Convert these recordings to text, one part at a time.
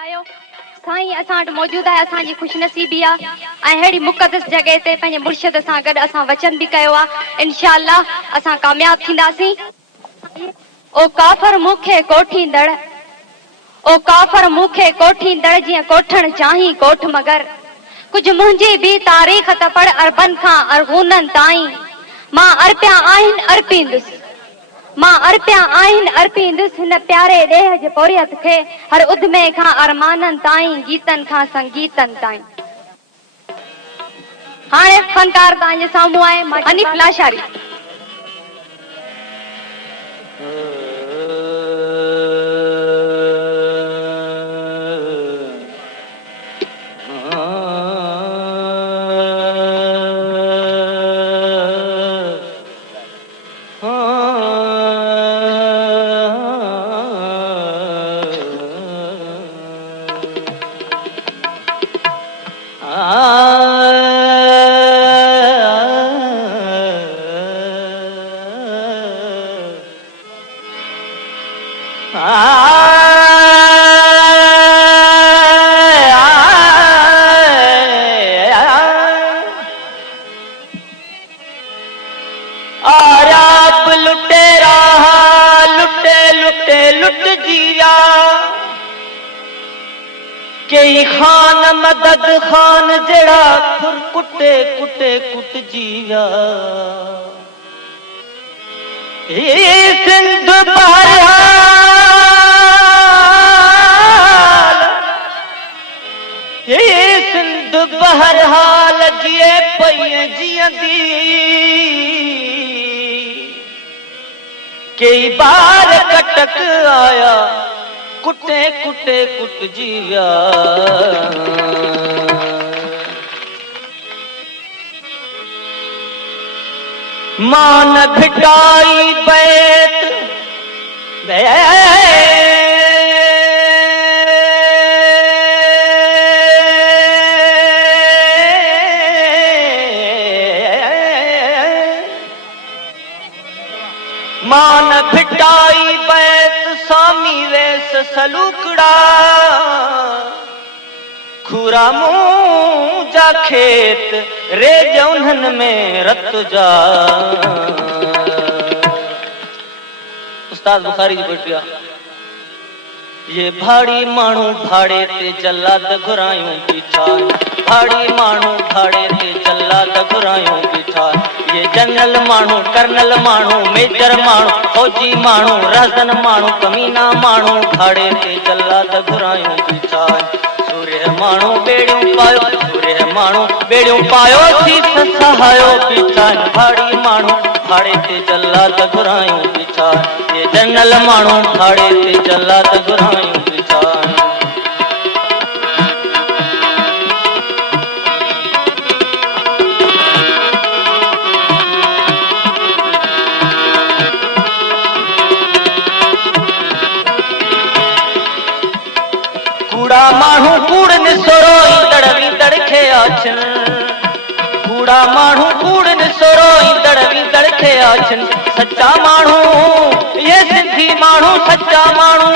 आयो साईं असां वटि मौजूद आहे, असांजी खुशनसीबी आहे ऐं अहिड़ी मुक़दस जॻह ते पंहिंजे मुर्शिद सां गॾु असां वचन बि कयो आहे इंशाअल्लाह असां कामयाब थींदासीं। ओ काफ़र मूंखे कोठींदड़, ओ काफ़र मूंखे कोठींदड़ जीअं कोठण चाहीं कोठ मगर कुझु मुंहिंजी बि तारीख़ त पढ़ अरबनि खां अरगूननि ताईं मां अर्पिया आहिनि अर्पींदुसि, मां अर्पिया आहिनि अर्पींदुसि हिन प्यारे ॾेह जे पोरियत खे हर उद्मे खां अरमाननि ताईं गीतनि खां संगीतनि ताईं। हाणे फनकार तव्हांजे साम्हूं आहे हनीफ लाशारी। कई खान मदद खान जड़ा खुर कुटे कुटे कुट जिया सिंध बहरहाल, सिंध बहरहाल जिए पई जियंदी कई बार कटक आया कुटे कुटे कुट जिया मान भिटाई बैत मान भिटाई बैत स्वामी वेस सलूकड़ा खुरा मुंह जा खेत रे जौनन में रत जा। उस्ताद बुखारी जी बैठिया ये भाड़ी मानू भाड़े ते जल्लाद घुरायूं बीठा, भाड़ी मानू भाड़े ते जल्लाद घुरायूं बीठा, ये जनरल मानू कर्नल मानू मेजर मानू फौजी मानू रहजन मानू कमीना मानू भाड़े ते जल्लाद घुरायूं बीठा। सूर्य मानू बेड़ियों पायो, सूर्य मानू बेड़ियों पायो सीस सहायो बीठा, भाड़ी मानू भाड़े ते जल्लाद घुरायूं बीठा, ये जनरल मानू भाड़े ते जल्लाद घुरायूं बीठा। कूड़ा मानू कूड़ निसोरो ईंदड़ वींदड़ खे आछन, कूड़ा मानू कूड़ निसोरो ईंदड़ वींदड़ खे आछन, सच्चा मानू ये सिंधी मानू सच्चा मानू,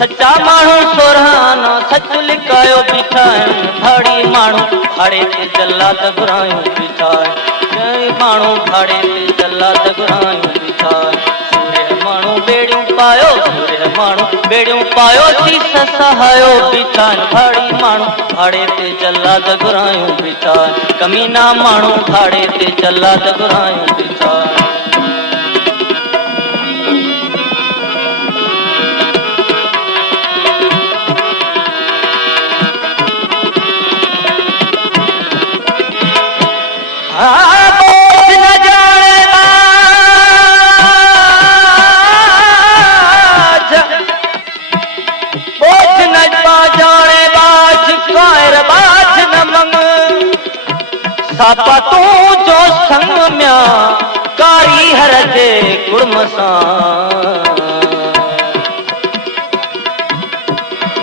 सच्चा मानू सोरहाना सच लिकायो बीठा आहिनि, भाड़ी मानू भाड़े ते जल्लाद घुरायूं बीठा आहिनि, मानू भाड़े ते जल्लाद घुरायूं बीठा आहिनि। सूर्य मानू बेड़ियों पायो, सूर्य मानू बेड़ियों पायो सीस सहायो बीठा आहिनि, भाड़ी मानू भाड़े ते जल्लाद घुरायूं बीठा आहिनि, कमीना मानू भाड़े ते जल्लाद घुरायूं बीठा आहिनि। सापा तू जो संग म्या कारी हर जे गुड़म सां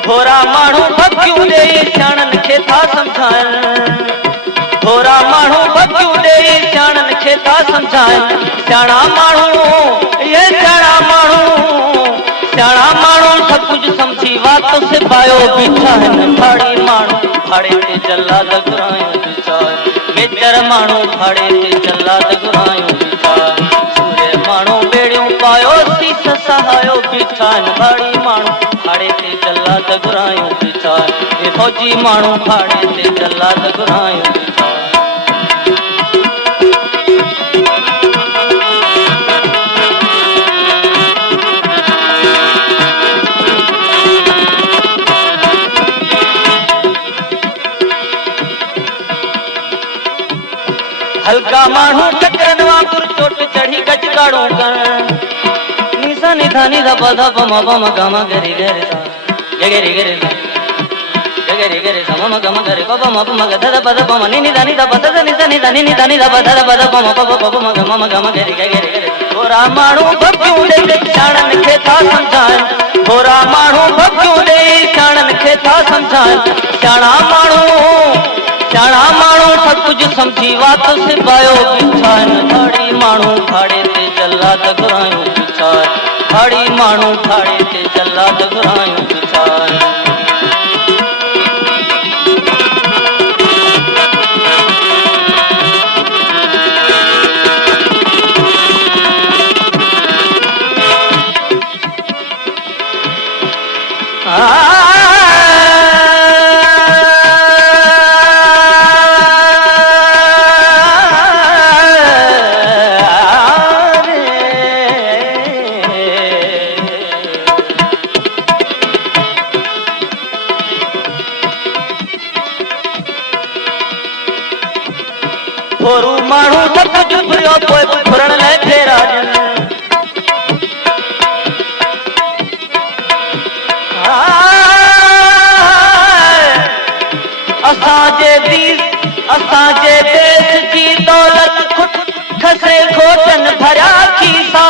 थोरा माण्हू भगियूं ॾेई सियाणनि खे था सम्झाइनि, थोरा माण्हू भगियूं ॾेई सियाणनि खे था सम्झाइनि, सियाणा माण्हू ये सियाणा माण्हू सियाणा माण्हू सब कुछ समझी वातो से पायो बीठा हिन ठाड़ी माण्हू भाड़े ते जल्लाद घुरायो वीचार मेजर माण्हू भाड़े ते जल्लाद घुरायो वीचार सूर्य माण्हू बेड़ियों पायो सीस सहायो बीठा हिन भाड़ी माण्हू भाड़े ते जल्लाद घुरायो वीचार ए फौजी माण्हू भाड़े ते जल्लाद घुरायो वीचार हल्का माण्हू टकरन वांगुर चोट चढ़ी गज गाड़ो कर निसा निधा निधा पधा पमा पमा गमा गरे गरे सा गरे गरे सा गरे गरे सा मम गम गरे पमा पमा गधा पधा पमा नि निधा निधा पधा निसा निधा नि निधा निधा पधा पधा पमा पमा पमा गम गम गरे गरे गरे गोरा माण्हू भक्तियों दे शाणन खे था समझान गोरा माण्हू भक्तियों दे शाणन खे था समझान सियाणा माण्हू सब कुछ समझी वात से पायो बीठा ठाड़ी माण्हू भाड़े ते जल्लाद घुरायो वीचार ठाड़ी माण्हू भाड़े ते जल्लाद घुरायो वीचार थोरू माण्हू सब कुछ भुरियो पोइ फुरण लाइ फेरा ॾियनि असांजे देश जी दौलत खसे खोटन भरिया खीसा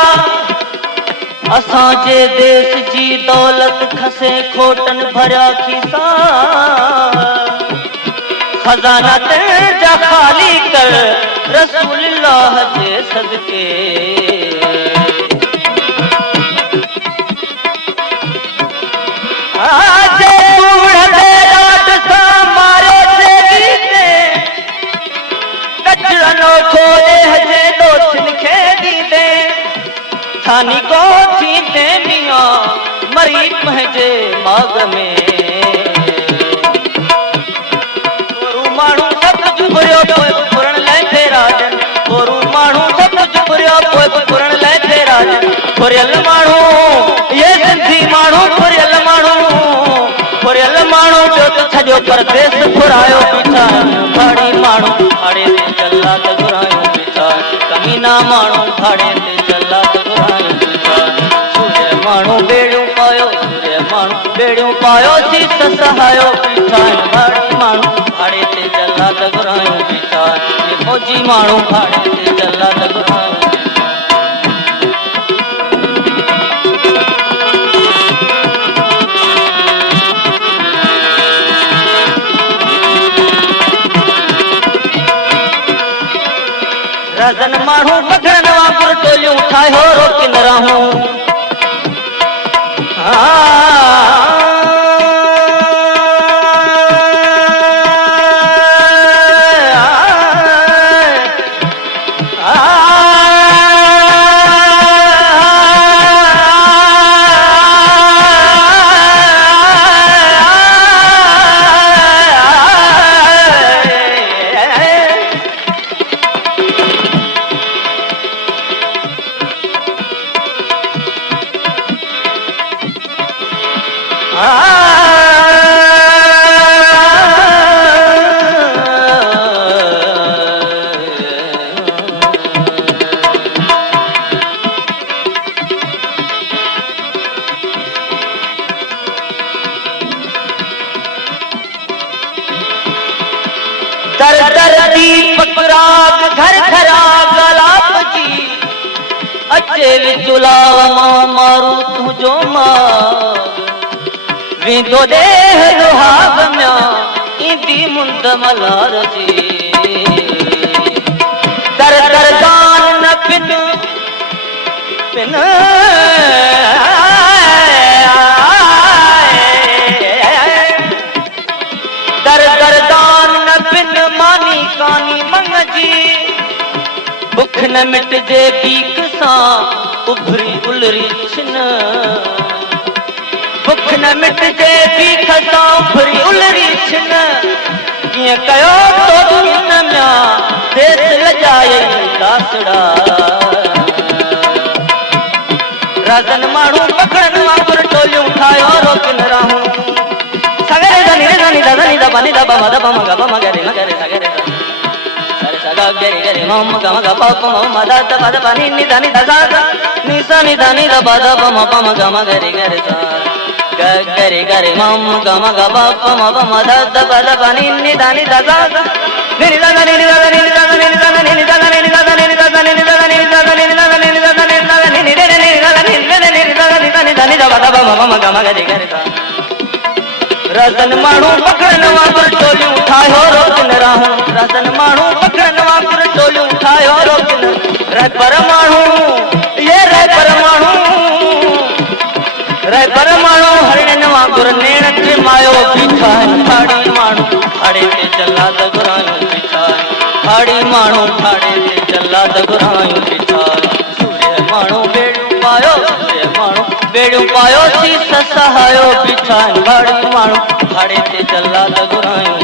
असांजे देश जी दौलत खसे खोटन भरिया खीसा खजाना तेजा खाली कर रसूलुल्लाह जे सदके आजे बूढ़ दे रात सा मारे से गीते कचरनो खोले हजे दो छिनखे दीदे थानी को थी दे मियां मरी पहजे माग में माण्हू सब कुछ भुरियो पोइ फुरण लाइ फेरा ॾियनि थोरू माण्हू सब कुछ भुरियो पोइ फुरण लाइ फेरा ॾियनि फुरियल माण्हू ये सिंधी माण्हू फुरियल माण्हू जो त छॾियो परदेस फुरायो बीठा भाड़ी माण्हू भाड़े ते जल्लाद घुरायो बीठा कमीना माण्हू भाड़े ते जल्लाद घुरायो बीठा सूर्य माण्हू बेड़ियों पायो सीस सहायो बीठा भाड़ी माण्हू भाड़े ते जल्लाद घुरायो बीठा ये फौजी माण्हू भाड़े ते जल्लाद घुरायो रज़न माण्हू पकड़न वांगुर टोलियूं ठाहियो रोकिन रहूं दर दर दीपक राग घर खराब गलाप जी अचे विचुलाव मां मारू तुझो माग विंदो देह दुहाग म्या इंदी मुंद मलार जी दर दर गान न पिन पिन मंग जी बुख न मिटजे बीक सां उभरी उलरी छिन बुख न मिटजे बीक सां उभरी उलरी छिन कीअं कयो तो दुनिया देस लजाए दासड़ा राजन माण्हू पकड़न वांगुर टोलियूं ठाहियो रोकिन राहूं सगरे धनी रे धनी धनी दा बनी दा बमा दा बमा गा बमा गरे मगरे सगरे सरे सगा गरे गरे मम गम गा पाप मम दा दा बद बनी नि धनी दा दा नि सा नि धनी दा बद बमा बम गम गरे गरे सा गरे गरे मम गम गा पाप मम दा दा बद बनी नि धनी दा दा नि दा नि दा नि दा नि दा नि दा नि दा नि दा नि दा नि दा नि दा नि दा नि दा नि दा नि दा नि दा नि दा बद बम गम गरे गरे सा रजन माण्हू पकड़न वांगुर टोलियूं ठाहियो रोकिन राहूं रजन माण्हू पकड़न वांगुर टोलियूं ठाहियो रोकिन रहबर माण्हू ये रहबर माण्हू हरणन वांगुर नेण ते मायो बीठा आहिनि ठाड़ी माण्हू ठाड़े ते जल्लाद घुरायूं बीठा ठाड़ी माण्हू ठाड़े ते जल्लाद घुरायूं बीठा सूर्य माण्हू बेड़ियूं पायो सूर्य माण्हू बेड़ियूं पायो सीस सहायो बीठा ठाड़ी माण्हू ठाड़े ते जल्लाद घुरायूं